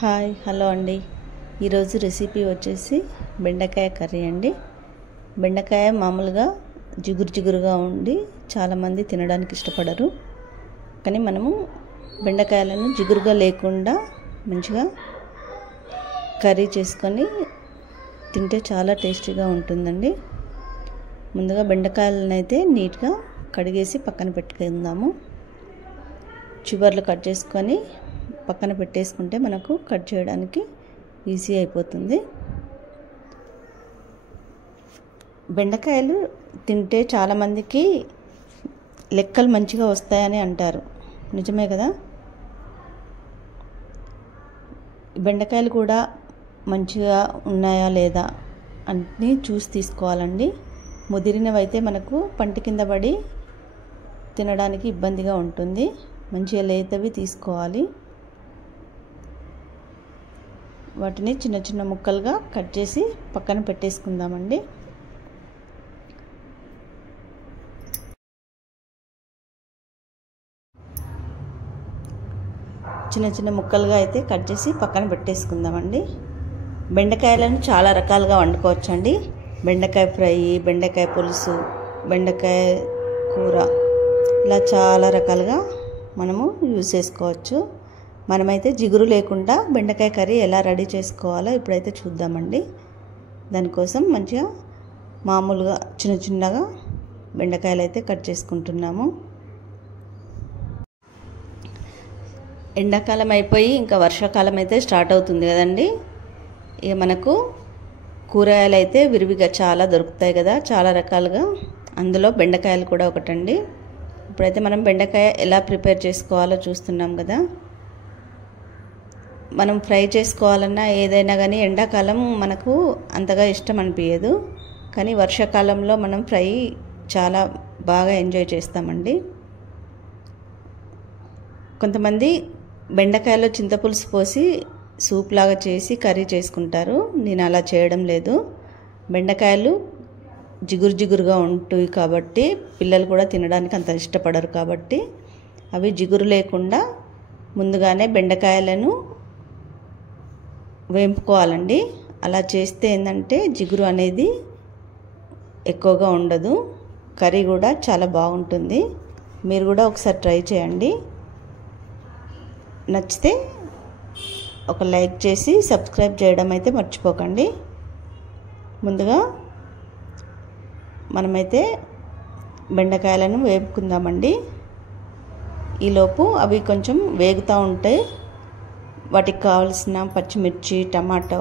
Hi hello అండి. ఈరోజు recipe వచ్చేసి బెండకాయ కర్రీ అండి. బెండకాయ మామూలుగా జిగురుగా ఉండి చాలామంది తినడానికి ఇష్టపడరు. కానీ మనము బెండకాయలను జిగురుగా లేకుండా మంచిగా కర్రీ చేసుకొని తింటే చాలా టేస్టీగా ఉంటుందండి. ముందుగా బెండకాయలను అయితే నీట్గా కడిగేసి పక్కన పెట్టుకుందాము. చివర్లు కట్ చేసుకొని పక్కన పెట్టేసుకుంటే మనకు కట్ చేయడానికి ఈజీ అయిపోతుంది. బెండకాయలు తింటే చాలామందికి లెక్కలు మంచిగా వస్తాయని అంటారు. నిజమే కదా. బెండకాయలు కూడా మంచిగా ఉన్నాయా లేదా అన్నీ చూసి తీసుకోవాలండి. ముదిరినవైతే మనకు పంటి కింద పడి తినడానికి ఇబ్బందిగా ఉంటుంది. మంచిగా లేతవి తీసుకోవాలి. వాటిని చిన్న చిన్న ముక్కలుగా కట్ చేసి పక్కన పెట్టేసుకుందామండి. చిన్న చిన్న ముక్కలుగా అయితే కట్ చేసి పక్కన పెట్టేసుకుందామండి. బెండకాయలను చాలా రకాలుగా వండుకోవచ్చండి. బెండకాయ ఫ్రై, బెండకాయ పులుసు, బెండకాయ కూర, ఇలా చాలా రకాలుగా మనము యూజ్ చేసుకోవచ్చు. మనమైతే జిగురు లేకుండా బెండకాయ కర్రీ ఎలా రెడీ చేసుకోవాలో ఇప్పుడైతే చూద్దామండి. దానికోసం మంచిగా మామూలుగా చిన్నగా బెండకాయలు అయితే కట్ చేసుకుంటున్నాము. ఎండాకాలం అయిపోయి ఇంకా వర్షాకాలం అయితే స్టార్ట్ అవుతుంది కదండి. ఇక మనకు కూరగాయలు అయితే విరివిగా చాలా దొరుకుతాయి కదా, చాలా రకాలుగా. అందులో బెండకాయలు కూడా ఒకటండి. ఇప్పుడైతే మనం బెండకాయ ఎలా ప్రిపేర్ చేసుకోవాలో చూస్తున్నాం కదా. మనం ఫ్రై చేసుకోవాలన్నా ఏదైనా కానీ ఎండాకాలం మనకు అంతగా ఇష్టం అనిపించదు. కానీ వర్షాకాలంలో మనం ఫ్రై చాలా బాగా ఎంజాయ్ చేస్తామండి. కొంతమంది బెండకాయలో చింతపులుసు పోసి సూప్ లాగా చేసి కర్రీ చేసుకుంటారు. నేను అలా చేయడం లేదు. బెండకాయలు జిగురుగా ఉంటాయి కాబట్టి పిల్లలు కూడా తినడానికి అంత ఇష్టపడరు. కాబట్టి అవి జిగురు లేకుండా ముందుగానే బెండకాయలను వేంపుకోవాలండి. అలా చేస్తే ఏంటంటే జిగురు అనేది ఎక్కువగా ఉండదు. కర్రీ కూడా చాలా బాగుంటుంది. మీరు కూడా ఒకసారి ట్రై చేయండి. నచ్చితే ఒక లైక్ చేసి సబ్స్క్రైబ్ చేయడం అయితే మర్చిపోకండి. ముందుగా మనమైతే బెండకాయలను వేపుకుందామండి. ఈలోపు అవి కొంచెం వేగుతూ ఉంటాయి. వాటికి కావాల్సిన పచ్చిమిర్చి, టమాటో,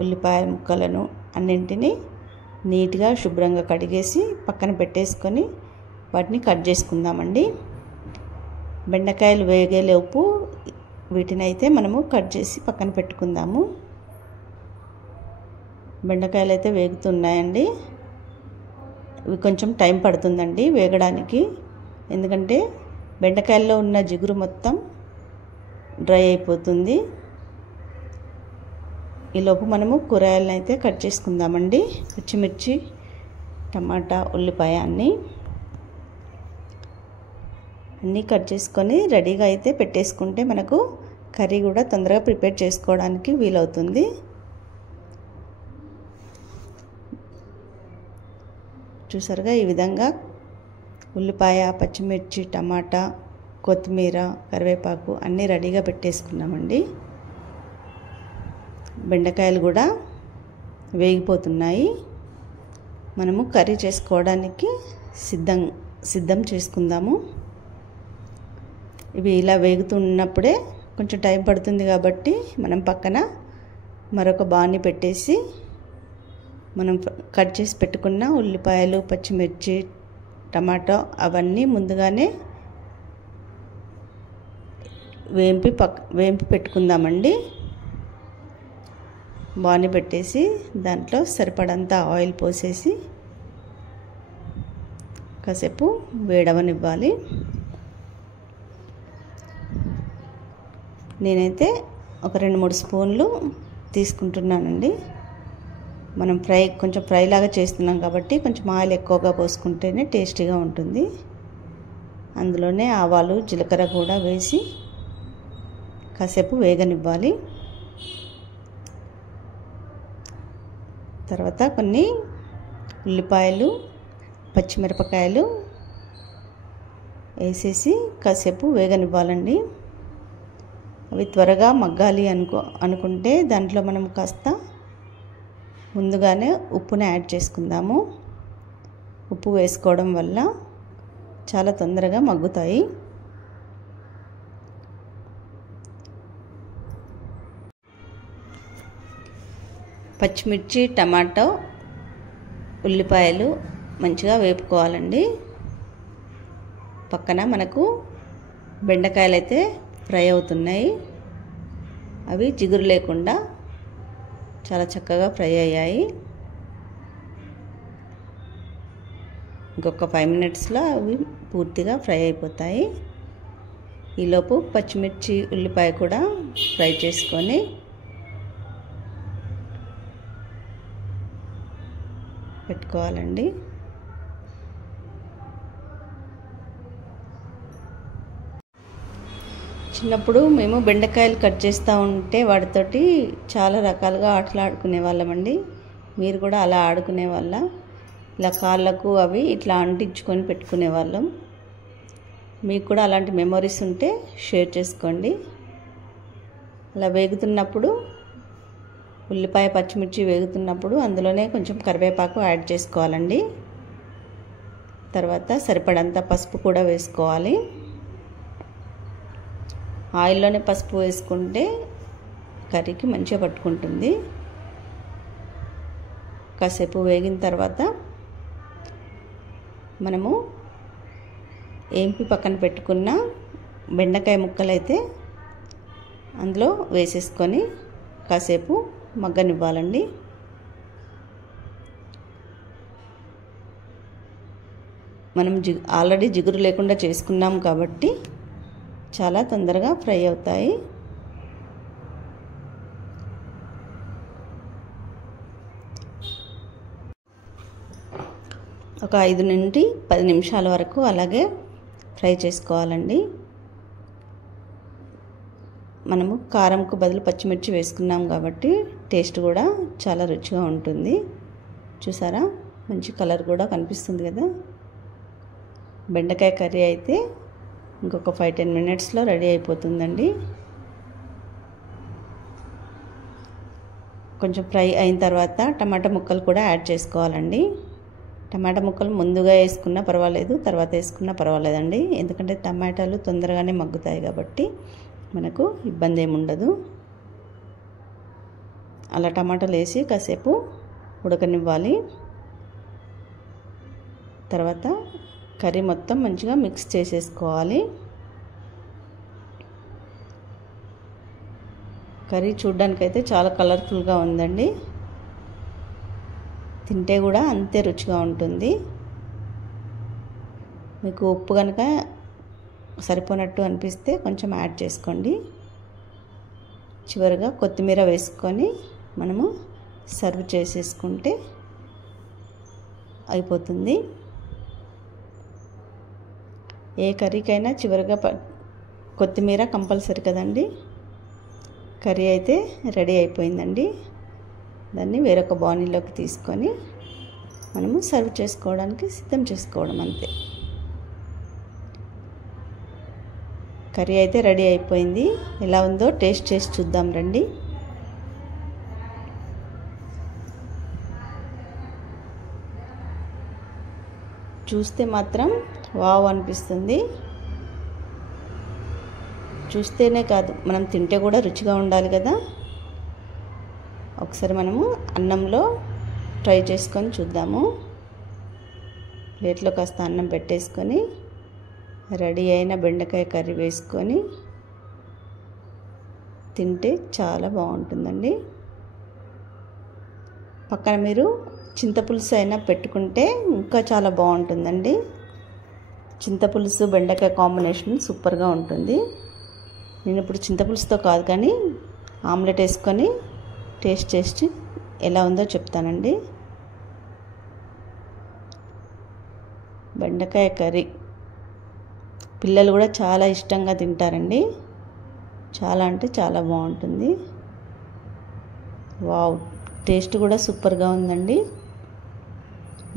ఉల్లిపాయ ముక్కలను అన్నింటినీ నీట్గా శుభ్రంగా కడిగేసి పక్కన పెట్టేసుకొని వాటిని కట్ చేసుకుందామండి. బెండకాయలు వేగేలోపు వీటిని అయితే మనము కట్ చేసి పక్కన పెట్టుకుందాము. బెండకాయలు అయితే వేగుతున్నాయండి. ఇవి కొంచెం టైం పడుతుందండి వేగడానికి. ఎందుకంటే బెండకాయల్లో ఉన్న జిగురు మొత్తం డ్రై అయిపోతుంది. ఈలోపు మనము కూరగాయలను అయితే కట్ చేసుకుందామండి. పచ్చిమిర్చి, టమాటా, ఉల్లిపాయ అన్నీ కట్ చేసుకొని రెడీగా అయితే పెట్టేసుకుంటే మనకు కర్రీ కూడా తొందరగా ప్రిపేర్ చేసుకోవడానికి వీలవుతుంది. చూసారుగా, ఈ విధంగా ఉల్లిపాయ, పచ్చిమిర్చి, టమాటా, కొత్తిమీర, కరివేపాకు అన్నీ రెడీగా పెట్టేసుకున్నామండి. బెండకాయలు కూడా వేగిపోతున్నాయి. మనము కర్రీ చేసుకోవడానికి సిద్ధం చేసుకుందాము. ఇవి ఇలా వేగుతున్నప్పుడే కొంచెం టైం పడుతుంది కాబట్టి మనం పక్కన మరొక బాణీ పెట్టేసి మనం కట్ చేసి పెట్టుకున్న ఉల్లిపాయలు, పచ్చిమిర్చి, టమాటో అవన్నీ ముందుగానే వేంపి పెట్టుకుందామండి. బాణీ పెట్టేసి దాంట్లో సరిపడంత ఆయిల్ పోసేసి కాసేపు వేడవనివ్వాలి. నేనైతే ఒక 2-3 స్పూన్లు తీసుకుంటున్నానండి. మనం కొంచెం ఫ్రై లాగా చేస్తున్నాం కాబట్టి కొంచెం ఆయిల్ ఎక్కువగా పోసుకుంటేనే టేస్టీగా ఉంటుంది. అందులోనే ఆవాలు, జీలకర్ర కూడా వేసి కాసేపు వేగనివ్వాలి. తర్వాత కొన్ని ఉల్లిపాయలు, పచ్చిమిరపకాయలు వేసేసి కాసేపు వేగనివ్వాలండి. అవి త్వరగా మగ్గాలి అనుకుంటే దాంట్లో మనం కాస్త ముందుగానే ఉప్పుని యాడ్ చేసుకుందాము. ఉప్పు వేసుకోవడం వల్ల చాలా తొందరగా మగ్గుతాయి. పచ్చిమిర్చి, టమాటో, ఉల్లిపాయలు మంచిగా వేపుకోవాలండి. పక్కన మనకు బెండకాయలు అయితే ఫ్రై అవుతున్నాయి. అవి జిగురు లేకుండా చాలా చక్కగా ఫ్రై అయ్యాయి. ఇంకొక 5 మినిట్స్లో అవి పూర్తిగా ఫ్రై అయిపోతాయి. ఈలోపు పచ్చిమిర్చి, ఉల్లిపాయ కూడా ఫ్రై చేసుకొని పెట్టుకోవాలండి. చిన్నప్పుడు మేము బెండకాయలు కట్ చేస్తూ ఉంటే వాటితోటి చాలా రకాలుగా ఆటలు ఆడుకునే వాళ్ళమండి. మీరు కూడా అలా ఆడుకునే వాళ్ళ? ఇలా కాళ్ళకు అవి ఇట్లా అంటించుకొని పెట్టుకునే వాళ్ళం. మీకు కూడా అలాంటి మెమొరీస్ ఉంటే షేర్ చేసుకోండి. అలా వేగుతున్నప్పుడు ఉల్లిపాయ, పచ్చిమిర్చి వేగుతున్నప్పుడు అందులోనే కొంచెం కరివేపాకు యాడ్ చేసుకోవాలండి. తర్వాత సరిపడంత పసుపు కూడా వేసుకోవాలి. ఆయిల్లోనే పసుపు వేసుకుంటే కర్రీకి మంచిగా పట్టుకుంటుంది. కాసేపు వేగిన తర్వాత మనము ఏంపి పక్కన పెట్టుకున్న బెండకాయ ముక్కలు అయితే అందులో వేసేసుకొని కాసేపు మగ్గనివ్వాలండి. మనం ఆల్రెడీ జిగురు లేకుండా చేసుకున్నాం కాబట్టి చాలా తొందరగా ఫ్రై అవుతాయి. ఒక 5 నుండి 10 నిమిషాల వరకు అలాగే ఫ్రై చేసుకోవాలండి. మనము కారంకు బదులు పచ్చిమిర్చి వేసుకున్నాం కాబట్టి టేస్ట్ కూడా చాలా రుచిగా ఉంటుంది. చూసారా, మంచి కలర్ కూడా కనిపిస్తుంది కదా. బెండకాయ కర్రీ అయితే ఇంకొక 5-10 మినిట్స్లో రెడీ అయిపోతుందండి. కొంచెం ఫ్రై అయిన తర్వాత టమాటా ముక్కలు కూడా యాడ్ చేసుకోవాలండి. టమాటా ముక్కలు ముందుగా వేసుకున్నా పర్వాలేదు, తర్వాత వేసుకున్నా పర్వాలేదండి. ఎందుకంటే టమాటాలు తొందరగానే మగ్గుతాయి కాబట్టి మనకు ఇబ్బంది ఏమి ఉండదు. అలా టమాటాలు వేసి కాసేపు ఉడకనివ్వాలి. తర్వాత కర్రీ మొత్తం మంచిగా మిక్స్ చేసేసుకోవాలి. కర్రీ చూడ్డానికైతే చాలా కలర్ఫుల్గా ఉందండి. తింటే కూడా అంతే రుచిగా ఉంటుంది. మీకు ఉప్పు కనుక సరిపోనట్టు అనిపిస్తే కొంచెం యాడ్ చేసుకోండి. చివరిగా కొత్తిమీర వేసుకొని మనము సర్వ్ చేసేసుకుంటే అయిపోతుంది. ఏ కర్రీకైనా చివరిగా కొత్తిమీర కంపల్సరీ కదండి. కర్రీ అయితే రెడీ అయిపోయిందండి. దాన్ని వేరొక బౌల్లోకి తీసుకొని మనము సర్వ్ చేసుకోవడానికి సిద్ధం చేసుకోవడం అంతే. కర్రీ అయితే రెడీ అయిపోయింది. ఎలా ఉందో టేస్ట్ చేసి చూద్దాం రండి. చూస్తే మాత్రం వావ్ అనిపిస్తుంది. చూస్తేనే కాదు, మనం తింటే కూడా రుచిగా ఉండాలి కదా. ఒకసారి మనము అన్నంలో ట్రై చేసుకొని చూద్దాము. ప్లేట్లో కాస్త అన్నం పెట్టేసుకొని రెడీ అయిన బెండకాయ కర్రీ వేసుకొని తింటే చాలా బాగుంటుందండి. పక్కన మీరు చింతపులుసు అయినా పెట్టుకుంటే ఇంకా చాలా బాగుంటుందండి. చింతపులుసు బెండకాయ కాంబినేషన్ సూపర్గా ఉంటుంది. నేను ఇప్పుడు చింతపులుసుతో కాదు కానీ ఆమ్లెట్ వేసుకొని టేస్ట్ చేసి ఎలా ఉందో చెప్తానండి. బెండకాయ కర్రీ పిల్లలు కూడా చాలా ఇష్టంగా తింటారండి. చాలా అంటే చాలా బాగుంటుంది. వావ్, టేస్ట్ కూడా సూపర్గా ఉందండి.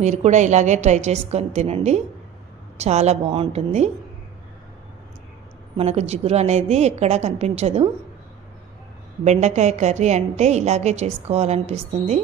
మీరు కూడా ఇలాగే ట్రై చేసుకొని తినండి, చాలా బాగుంటుంది. మనకు జిగురు అనేది ఎక్కడా కనిపించదు. బెండకాయ కర్రీ అంటే ఇలాగే చేసుకోవాలనిపిస్తుంది.